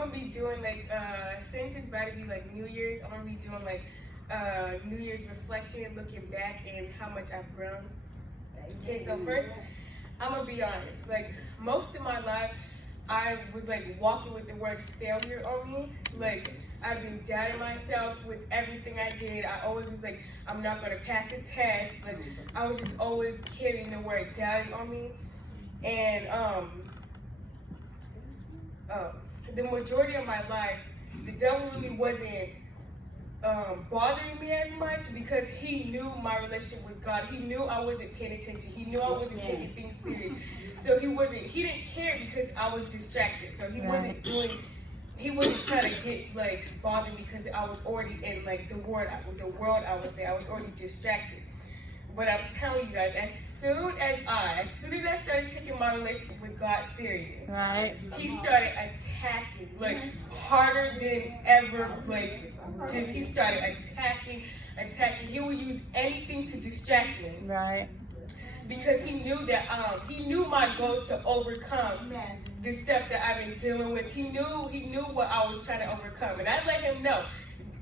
gonna be doing like since it's about to be like New Year's, I'm gonna be doing like New Year's reflection, looking back and how much I've grown. Okay, so first I'm gonna be honest. Like most of my life, I was like walking with the word failure on me. Like I've been doubting myself with everything I did. I always was like, I'm not gonna pass the test. Like I was just always carrying the word doubting on me. And the majority of my life, the devil really wasn't bothering me as much because he knew my relationship with God. He knew I wasn't paying attention. He knew I wasn't taking things serious. So he didn't care because I was distracted. So he wasn't trying to get like bothered because I was already in like the world I would say. I was already distracted. But I'm telling you guys, as soon as I started taking my relationship with God serious, right, he started attacking like harder than ever. Like he started attacking. He would use anything to distract me. right. Because he knew that he knew my goals to overcome the stuff that I've been dealing with. He knew what I was trying to overcome, and I let him know.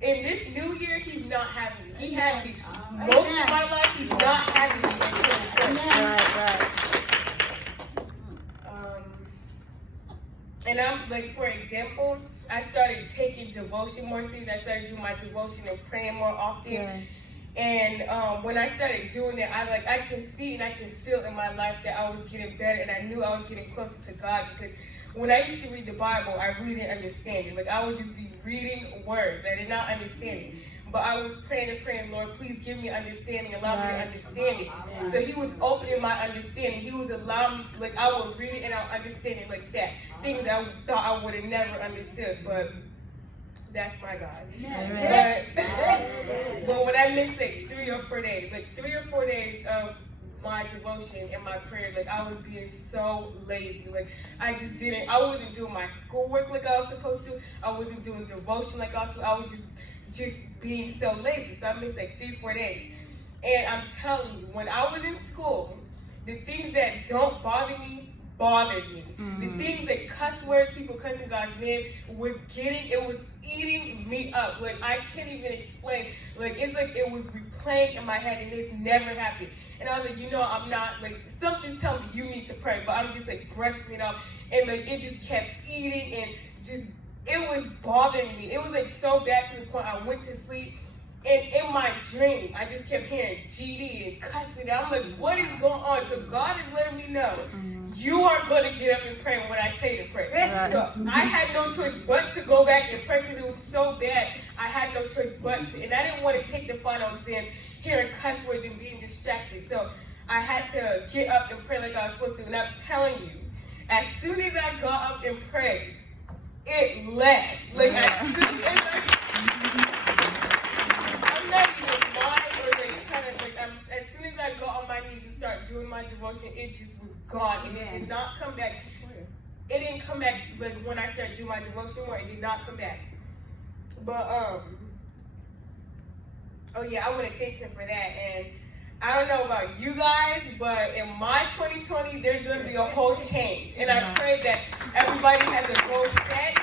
In this new year, he's not having me. He had me most of my life. He's not having me in 2020. Right. And I'm like, for example, I started taking devotion more serious. I started doing my devotion and praying more often. Yeah. And when I started doing it, I can see and I can feel in my life that I was getting better, and I knew I was getting closer to God because when I used to read the Bible, I really didn't understand it. Like I would just be reading words. I did not understand it. But I was praying, Lord, please give me understanding, allow me to understand it. So he was opening my understanding. He was allowing me, like I would read it and I would understand it like that. Things I thought I would have never understood, but that's my God. But when I missed like 3 or 4 days of my devotion and my prayer, like I was being so lazy. Like I wasn't doing my schoolwork like I was supposed to. I wasn't doing devotion like I was just being so lazy. So I missed like 3-4 days. And I'm telling you, when I was in school, the things that don't bother me bothered me. The things that cuss words, people cussing God's name was eating me up. Like I can't even explain. Like it's like it was replaying in my head and this never happened. And I was like, I'm not like something's telling me you need to pray, but I'm just like brushing it off, and like it just kept eating and just it was bothering me. It was like so bad to the point I went to sleep. And in my dream, I just kept hearing GD and cussing. I'm like, what is going on? So God is letting me know, you are going to get up and pray when I tell you to pray. Right. So I had no choice but to go back and pray because it was so bad. I had no choice but to. And I didn't want to take the final exam hearing cuss words and being distracted. So I had to get up and pray like I was supposed to. And I'm telling you, as soon as I got up and prayed, it left. Like, as soon as I'm not even lying or like trying to, like, as soon as I got on my knees and start doing my devotion, it just was gone. And it did not come back. It didn't come back, like, when I started doing my devotion more, it did not come back. But, oh yeah, I want to thank him for that. And I don't know about you guys, but in my 2020, there's going to be a whole change. And I pray that everybody has a goal set,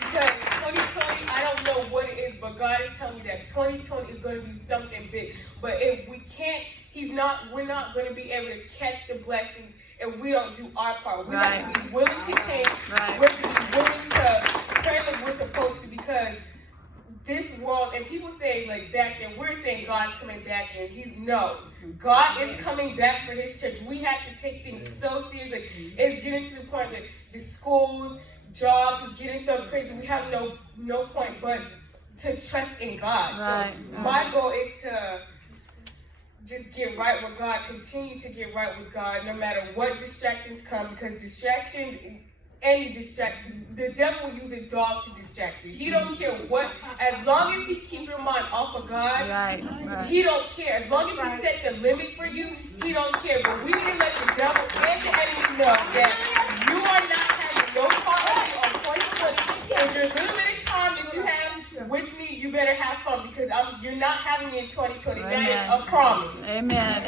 because 2020, I don't know what it is, but God is telling me that 2020 is going to be something big. But if we can't, we're not going to be able to catch the blessings if we don't do our part. We have to be willing to change. We have to be willing to pray like we're supposed to, because this world, and people say like back then, we're saying God's coming back, and God is coming back for his church. We have to take things so seriously. It's getting to the point that the schools, jobs is getting so crazy. We have no point but to trust in God. So my goal is to just get right with God, continue to get right with God, no matter what distractions come, because the devil will use a dog to distract you. He don't care what, as long as he keep your mind off of God, he don't care. As long as he set the limit for you, he don't care. But we need to let the devil and the enemy know that you are not having no part of me on 2020. So your little bit of time that you have with me, you better have fun, because you're not having me in 2020. Amen. That is a promise. Amen.